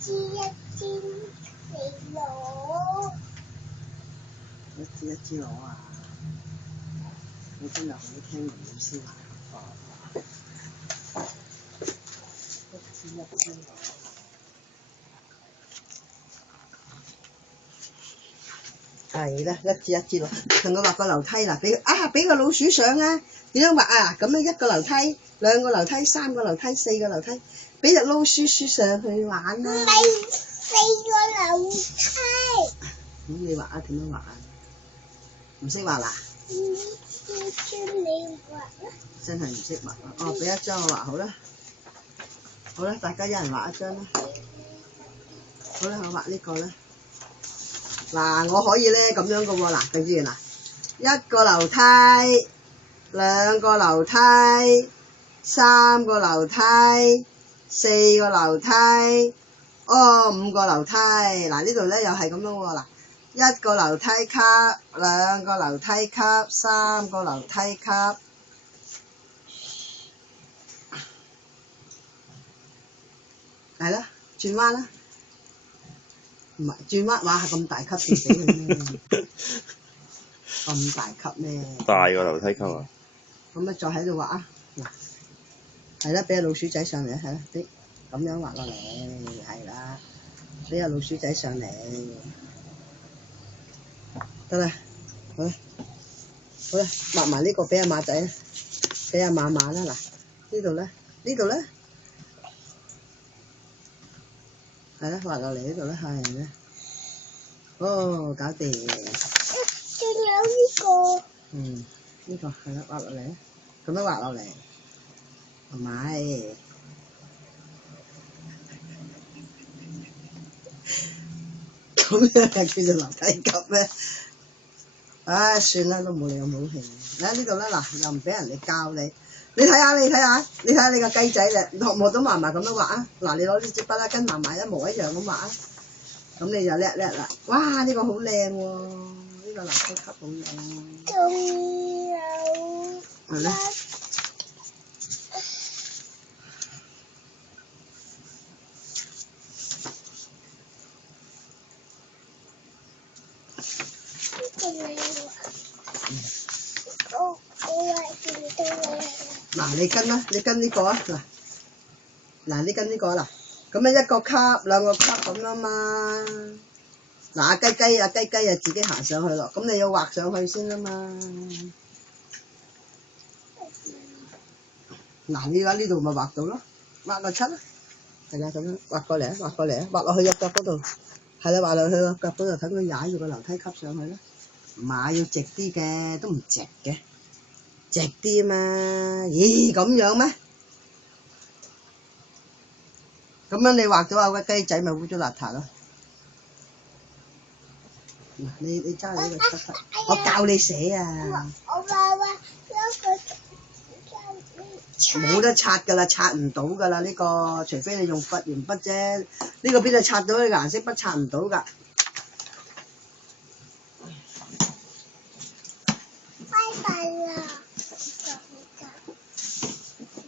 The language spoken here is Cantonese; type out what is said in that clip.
支你攞。一支攞啊！你真係好聽老師話哦。一支攞。係啦，一支攞。同我畫個樓梯嗱，俾個老鼠上啊！點樣畫啊？咁樣一個樓梯、兩個樓梯、三個樓梯、四個樓梯，俾隻老鼠上去玩啊！唔係4個樓梯。咁你畫啊？點樣畫啊？唔識畫啦？你畫啦。真係唔識畫啊！哦，俾一張我畫好啦。好啦，大家一人畫一張啦。好啦，我畫呢個啦。嗱，我可以咧咁樣嘅喎，嗱，記住嗱，一個樓梯，兩個樓梯，三個樓梯，四個樓梯，五個樓梯。嗱，呢度咧又係咁樣喎，嗱，一個樓梯級，兩個樓梯級，三個樓梯級。係啦，轉彎啦。唔係轉彎，哇！咁大級跌死佢咩？咁大級咩？大個樓梯級啊！咁啊，再喺度畫啊！嗱，係啦，俾個老鼠仔上嚟，係啦，啲咁樣畫落嚟，係啦，俾個老鼠仔上嚟，得啦，好啦，好啦，畫埋呢個俾阿馬仔，俾阿馬馬啦，嗱，呢度咧，呢度咧。係啦，畫落嚟呢度啦，係啦。哦，搞掂。仲有呢個。呢個係啦，畫落嚟，咁樣畫落嚟，同埋咁樣係叫做樓梯級咩？唉，算啦，都冇理由冇氣。嚟呢度啦，嗱，又唔俾人哋教你。你睇下你個雞仔咧，學唔學到嫲嫲咁樣畫啊？嗱，你攞呢支筆啦，跟嫲嫲一模一樣咁畫啊，咁你就叻啦！哇，呢個好靚喎，呢個樓梯級好靚。仲有。係咧。嗱，你跟啦，你跟呢個啊，嗱，你跟呢個啦，咁樣一個級兩個級咁樣嘛。嗱，雞雞啊自己行上去咯，咁你要畫上去先啊嘛。嗱，你而家呢度咪畫到咯，畫個七啦，係啦，咁樣畫過嚟啊，畫落去隻腳嗰度，係啦，畫落去個腳嗰度，等佢踩住個樓梯級上去啦。唔係要直啲嘅，都唔直嘅，直啲啊嘛。咦，咁樣咩？咁樣你畫咗個雞仔咪污糟邋遢咯。嗱，你揸你呢個七，我教你寫啊。我爸爸冇得刷㗎啦，刷唔到㗎啦呢個，除非你用鉛筆啫。呢個邊度刷到？呢個顏色筆刷唔到㗎。